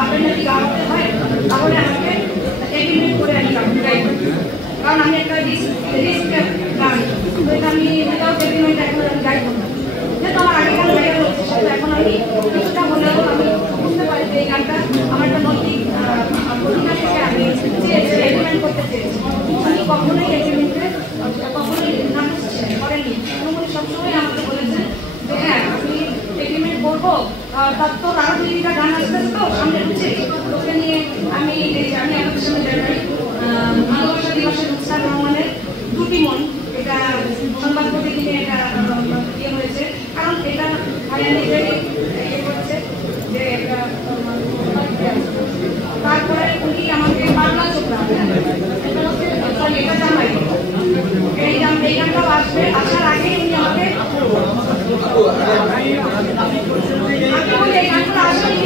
বাপের নাকি গাওয়াতে হয়, তাহলে আমাকে এগ্রিমেন্ট করে আমি যাই, কারণ আমি একটা রিস্ক গাড়ি, তো এটা আমি উইদাউট এগ্রিমেন্ট এখন আমি যাই না। যেহেতু আমার আগেকার জায়গা রয়েছে, সেহেতু এখন আমি কিছুটা হলেও আমি বুঝতে পারি যে এই গানটা আমার একটা নৈতিক অধিকার থেকে আমি চেয়েছি, এগ্রিমেন্ট করতে চেয়েছি। উনি কখনোই এগ্রিমেন্টে কখনোই নাকচ করেননি। উনি সবসময় আমাকে বলেছেন যে হ্যাঁ আমি এগ্রিমেন্ট করবো, তার তো আরো 2-3টা গান আসতে তো সামনে হচ্ছে, তোকে নিয়ে আমি আমাদের সঙ্গে ভালোবাসা দিবসের রুকসার রহমানের দুটি মন, এটা সংবাদ প্রতিদিনে এটা ইয়ে হয়েছে, কারণ এটা ভাইয়া নিজেই ইয়ে করছে যে তারপরে উনি আমাকে পাগলা চোপড়া, এটা জামাই, এই গানটাও আসবে, আসার আগে উনি আমাকে এই গানগুলো আসেনি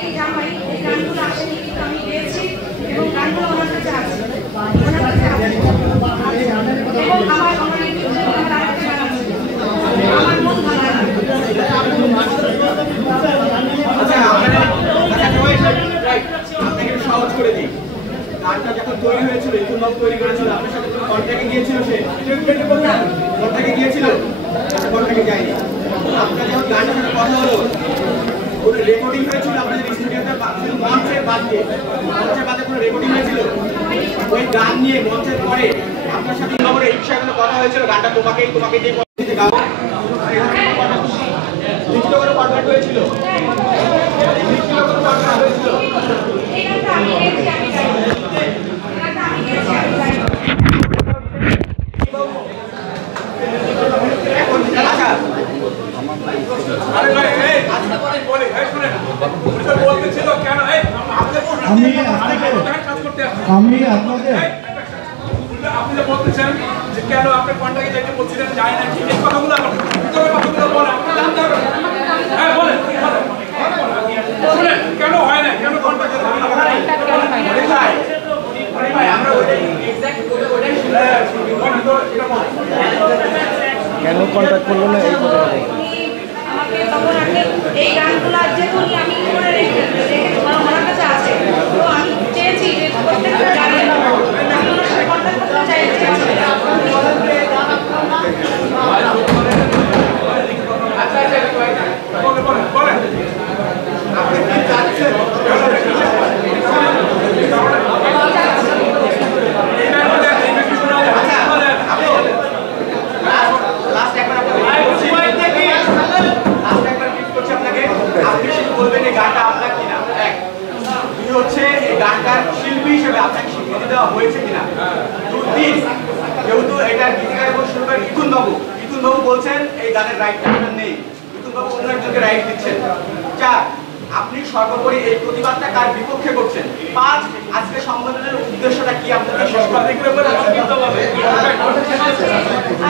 এই জামাই এই গানগুলো আসেনি, কিন্তু আমি গিয়েছি এবং গানগুলো ওনার কাছে আছে, এবং আমার মন ভালো আপনাকে সহজ করে দিই, গানটা যখন তৈরি হয়েছিল, ইকুনবাবু তৈরি করেছিল, আপনার সাথে কোনো কন্ট্যাক্টে গিয়েছিল, সে কন্ট্যাক্টে গিয়েছিল, কন্ট্যাক্টে যায়নি। আপনার যখন গানটার সাথে কথা হলো, কোনো রেকর্ডিং হয়েছিল আপনাদের স্টুডিওতে, মঞ্চের বাদে কোনো রেকর্ডিং হয়েছিল, ওই গান নিয়ে মঞ্চের পরে আপনার সাথে খবরে এই বিষয়গুলো কথা হয়েছিল, গানটা তোমাকে দিয়ে দিতে গাবো, লিখিত করে কন্ট্যাক্ট হয়েছিল, আমি আপনাদের আপনি যে বলতেছেন যে কেন আপনি কন্ট্রাক্টে যাইতে বলছিলেন যায় না, ঠিক এই কথাগুলো বলেন, জানতে হবে। হ্যাঁ বলেন কেন হয় না, কেন কন্ট্রাক্টে কেন কন্ট্যাক্ট করলো না এই কথা আমাকে তখন এই গানগুলো যেহেতু আমি করে রেখেছি আমার কাছে আছে, তো আমি চেয়েছি যে প্রত্যেকটা গানে আমি ওনার সাথে কন্ট্যাক্ট করতে চাইছি। গানটার শিল্পী হিসেবে আপনাকে স্বীকৃতি দেওয়া হয়েছে কিনা, 2-3 যেহেতু এটার গীতিকার এবং সুরকার ইতুনবাবু বলছেন এই গানের রাইটটা আপনার নেই, ইতুনবাবু অন্য একজনকে রাইট দিচ্ছেন। 4 আপনি সর্বোপরি এই প্রতিবাদটা কার বিপক্ষে করছেন। 5 আজকে সম্মেলনের উদ্দেশ্যটা কি আপনাদের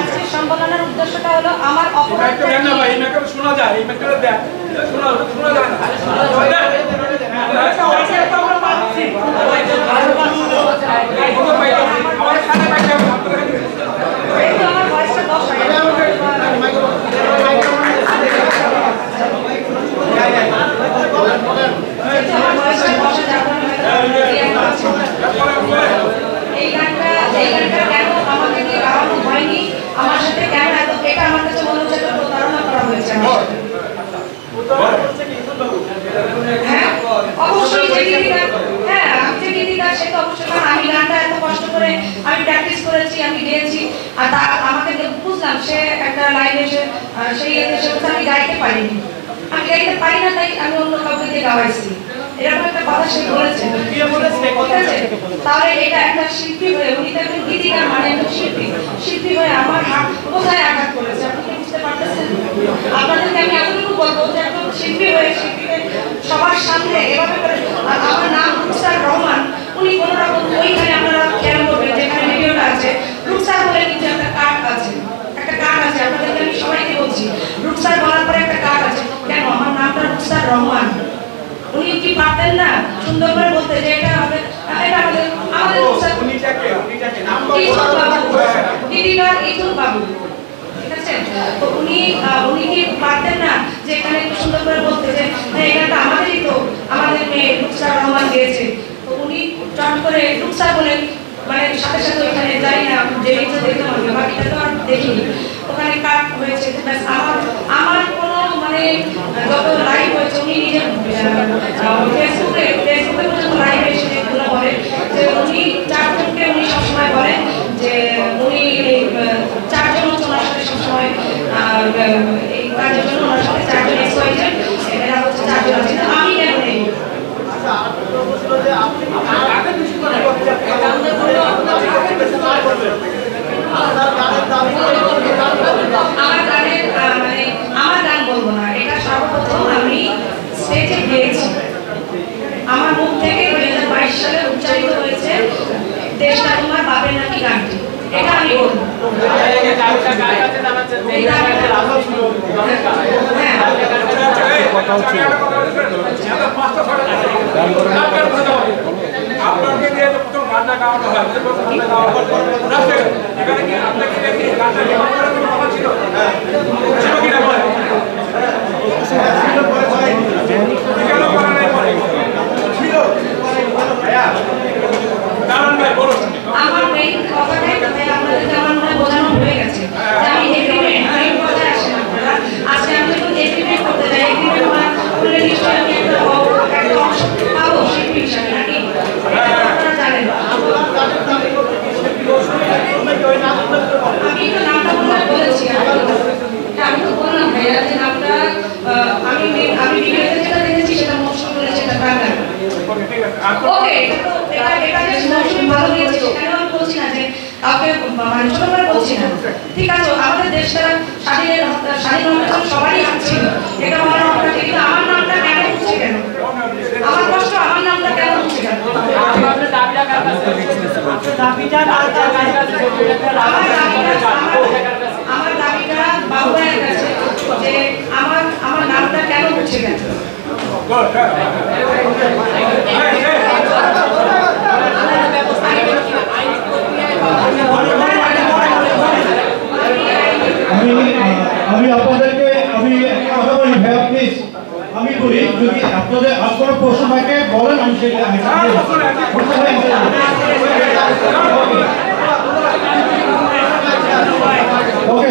আজকে সম্মেলনের উদ্দেশ্যটা হলো আমার অপরাধটা শোনা যায়, এই ম্যাটারে দেখ শোনা যায় না, এই গানটা কেন আমাকে দিয়ে গাওয়ানো হয়নি, আমার সাথে কেন এটা আমার কাছে মনে হচ্ছে প্রতারণা করা হয়েছে। হ্যাঁ অবশ্যই যে গীতিকার, হ্যাঁ আমি যে গীতিকার সে তো অবশ্যই, কারণ আমি গানটা এত কষ্ট করে আমি প্র্যাকটিস করেছি, আমি গেয়েছি, আর তা আমাকে বুঝলাম সে একটা লাইন এসে সেই আমি গাইতে পারিনি, আমি গাইতে পারি না, তাই আমি অন্য কাউকে দিয়ে গাওয়াইছি, এরকম একটা কথা সে বলেছে। তাহলে এটা একটা শিল্পী হয়ে, উনি তো একজন গীতিকার মানে একজন শিল্পী হয়ে আমার কোথায় আঘাত করেছে আপনি কি বুঝতে পারতেছেন? আপনাদেরকে আমি এতটুকু বলবো যে একজন শিল্পী হয়ে শিল্পীদের সবার সামনে এভাবে করে, আর আমার নাম রুকসার রহমান, উনি কোনো রকম ওইখানে আপনারা খেয়াল করবেন যেখানে ভিডিওটা আছে, রুকসার বলে কিন্তু একটা কার্ড আছে, আপনাদেরকে আমি সবাইকে বলছি, রুকসার বলার পরে একটা কার্ড আছে, কেন আমার নামটা রুকসার রহমান, উনি কি পারতেন না সুন্দর করে বলতে যে এটা আমাদের রুকসার গীতিকার ইতুনবাবু, ঠিক আছে? তো যে এখানে একটু সুন্দর করে বলতে যে হ্যাঁ এটা আমাদেরই তো, আমাদের মেয়ে রুকসার রহমান দিয়েছে। তো উনি চট করে রুকসা বলে মানে সাথে সাথে ওখানে যাই না যে লিখতে দেখতে হবে, বাকিটা তো আর দেখিনি। ওখানে কাট হয়েছে, আমার কোনো মানে যত লাইভ হয়েছে উনি নিজের ফেসবুকে পর্যন্ত লাইভ এসে যেগুলো বলে যে উনি চারজনকে উনি সবসময় বলেন যে উনি চারজন হচ্ছে ওনার সাথে সবসময় এই কাজের জন্য ওনার সাথে চারজন এক্সওয়াইজেড এরা হচ্ছে চারজন আছে, আমি কেন নেই? আমার গানের মানে আমার গান বলবো না, এটা সর্বপ্রথম আমি স্টেজে গেয়েছি, আমার মুখ থেকে 2022 সালে উচ্চারিত হয়েছে দেশটা তোমার বাপের নাকি গানটি, এটা আমি বলবো। আপনাকে দিয়ে প্রথম গানটা গাওয়ানো হয়, এখানে কি আপনাকে গানটা গাওয়ার ছিল ছিল কিনা বলে আমার মেইন কথাটাই আপনাদেরকে আমার মনে বোঝানো হয়ে গেছে যে আমি এগ্রিমেন্ট মেইন কথায় আসেন আপনারা। আজকে আমি যখন এগ্রিমেন্ট করতে যাই, এগ্রিমেন্ট করলে নিশ্চয়ই আমি একটা অংশ পাবো শিল্পী হিসাবে নাকি, আপনারা জানেন। আমি তো নামটা বলেছি, আমি তো বললাম ভাইয়া যে নামটা আমি ভিডিওতে যেটা দেখেছি সেটা মোশন করেছে, এটা বাংলা। ওকে, এটা যে মৌসুমি ভালো হয়েছে সেখানেও আমি বলছি না যে কাউকে মানে ছোট করে বলছি না, ঠিক আছে আমাদের দেশটা স্বাধীন হওয়ার সবারই হাত ছিল, এটা আমার নামটা, কিন্তু আমার নামটা কেন হচ্ছে, কেন আমার কষ্ট, আমার নামটা কেন হচ্ছে, কেন আমার দাবিটা বাবু ভাইয়ের কাছে যে আমার নামটা কেন হচ্ছে, কেন আমি আপনাদেরকে আমি কথা বলি ভাইয়া প্লিজ, আমি বলি যদি আপনাদের আর কোনো প্রশ্ন থাকে বলেন, আমি সেটা ওকে।